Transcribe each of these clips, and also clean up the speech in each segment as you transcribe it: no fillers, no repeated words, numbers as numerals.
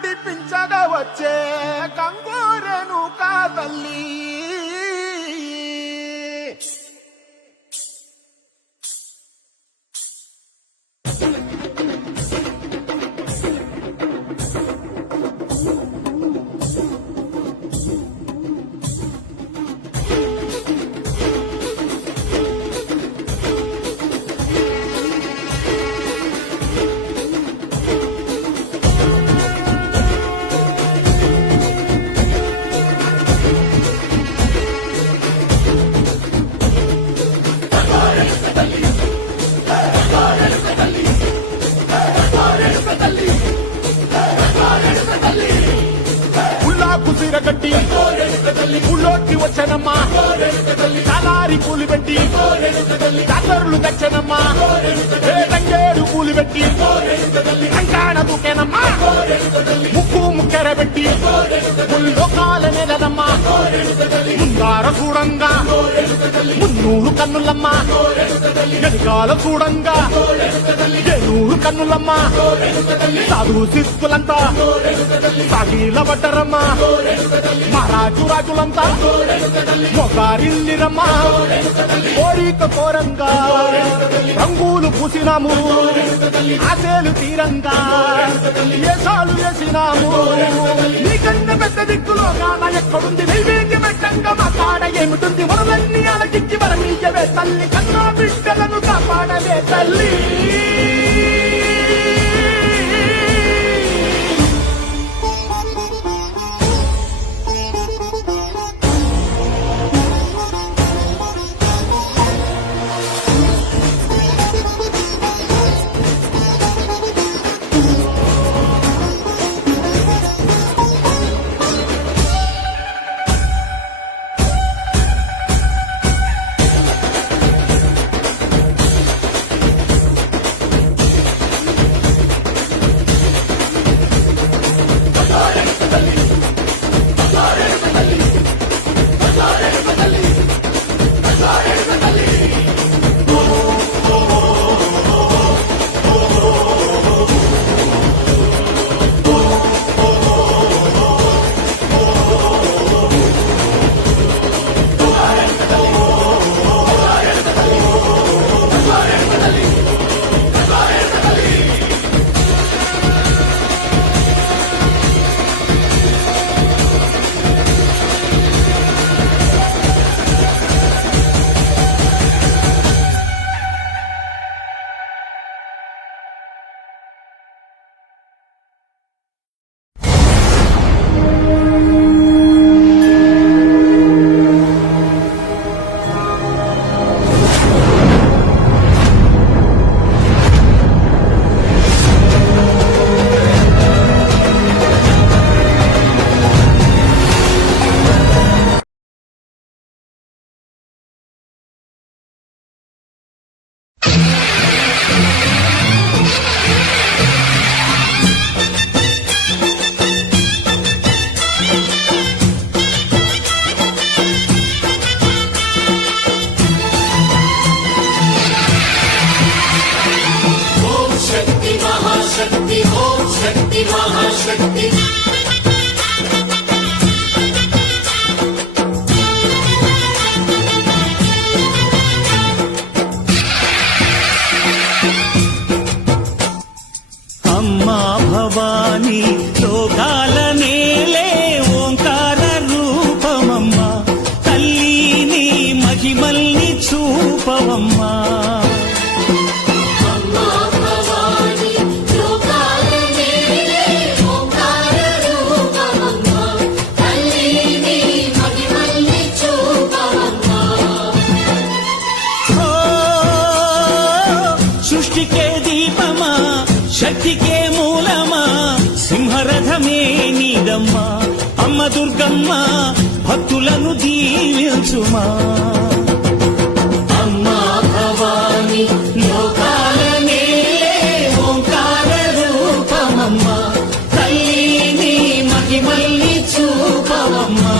నడిపించగా వచ్చే గంగోరెను కాదల్లి కుసిరగట్టి పుల్లోకి వచ్చనమ్మా తలారి పూలు పెట్టి దాతరులు తెచ్చనమ్మా తంగేడు పూలు పెట్టి కంకాణ దూకేనమ్మా ముక్కు ముక్కెర పెట్టి ముల్లోకాల నెలనమ్మా ముందార చూడంగా మున్నూరు కన్నులమ్మా వెనకాల చూడంగా ఏనూరు కన్నులమ్మా సాధు శిస్తులంతా సాగిల పడ్డరమ్మా మహారాజు రాజులంతా మొగారిల్లిరమ్మా కోరిక కోరంగా రంగులు పూసినాము ఆశలు తీరంగా ఏసాలు వేసినాము నీకన్నా పెద్ద దిక్కులోగా నా ఎక్కడుంది నైవేద్య పెట్టంగా మా కాడ ఏమిటుంది మనలన్నీ అలకించి వరమీయవే తల్లి కన్నా బిడ్డలను కాపాడవే తల్లి శక్తికే మూలమా సింహరథమే నీదమ్మా అమ్మ దుర్గమ్మ భక్తులను దీవించుమా అమ్మా భవాని లోకాల నేలే ఓంకార రూపమమ్మా తల్లిని మహిమల్ని చూపవమ్మా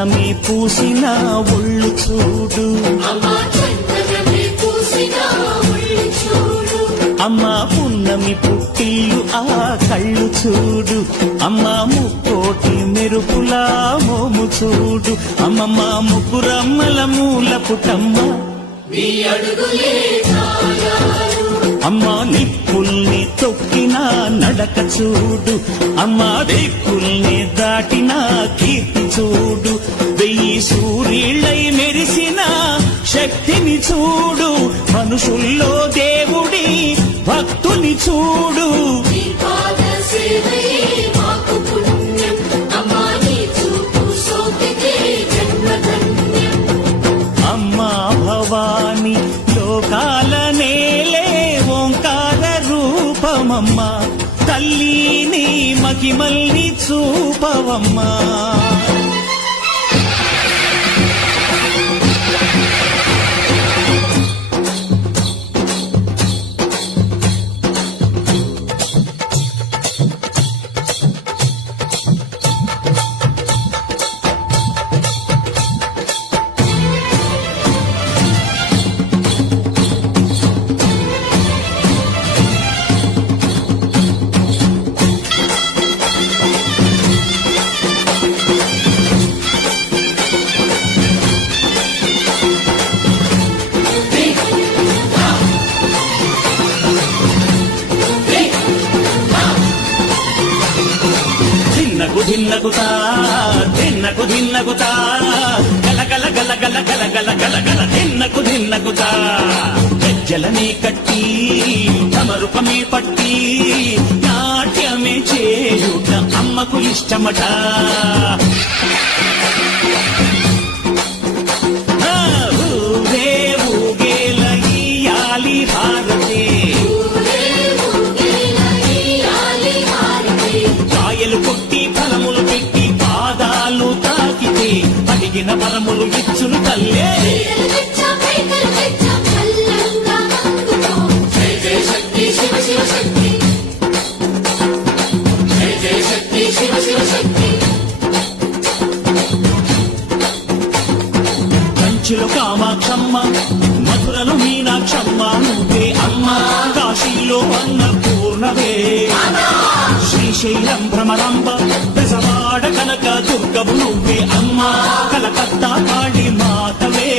చందనమే పూసిన ఒళ్ళు చూడు అమ్మా చందనమే పూసిన ఒళ్ళు చూడు అమ్మా పున్నమి పుట్టిల్లు ఆ కళ్ళు చూడు అమ్మా ముక్కోటి మెరుపులా మోము చూడు అమ్మమ్మ ముగ్గురమ్మల మూల పుటమ్మ నీ అడుగులే ఛాయాలు అమ్మా నిప్పుల్ని తొక్కిన నడక చూడు అమ్మా దిక్కుల్ని దాటిన కీర్తి చూడు 1000 సూర్యుళ్ళై మెరిసిన శక్తిని చూడు మనుషుల్లో దేవుడి భక్తుని చూడు నీ పాద సేవయే మాకు పుణ్యం అమ్మా నీ చూపు సోకితే జన్మధన్యం అమ్మా భవాని లోకాల నేలే ఓంకార రూపమమ్మా తల్లిని మహిమల్ని చూపవమ్మా ధిన్నకుతా ధిన్నకుతా గల గల గల గల గల గల గల గల ధిన్నకుతా గజ్జలనే కట్టి తమరుపమే పట్టి నాట్యమే చేయుట అమ్మకు ఇష్టమట ఊరే ఊగేల ఇయ్యాలి భారతే కాయలు కొట్టి ఫలములు పెట్టి పాదాలు తాకితే అడిగిన వరములు ఇచ్చును తల్లే జయ జయ శక్తి శివ శివ శక్తి జయ జయ శక్తి శివ శివ శక్తి కంచిలో కామాక్షమ్మ మధురలో మీనాక్షమ్మ నువ్వే అమ్మ కాశీలో అన్నపూర్ణవే శ్రీశైలం భ్రమరాంబ బెజవాడ కనక దుర్గవు నువ్వే అమ్మ కలకత్తా కాళీ మాతవే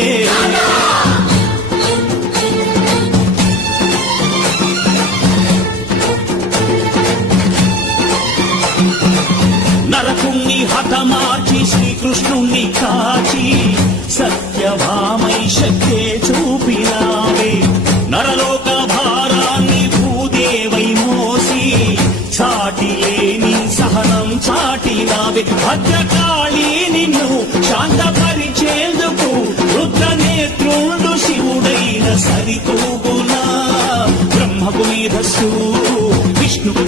నరకుణ్ణి హతమార్చి శ్రీకృష్ణుణ్ణి కాచి సత్యభామై శక్తే చూపినావే నరలోక భారాన్ని భూదేవై మోసి సాటి లేని సహనం చాటినావే భద్రకాళి నిన్ను శాంతపరిచేందుకు రుద్రనేత్రుండు శివుడైన సరితూగునా బ్రహ్మకు మేధస్సు విష్ణుకు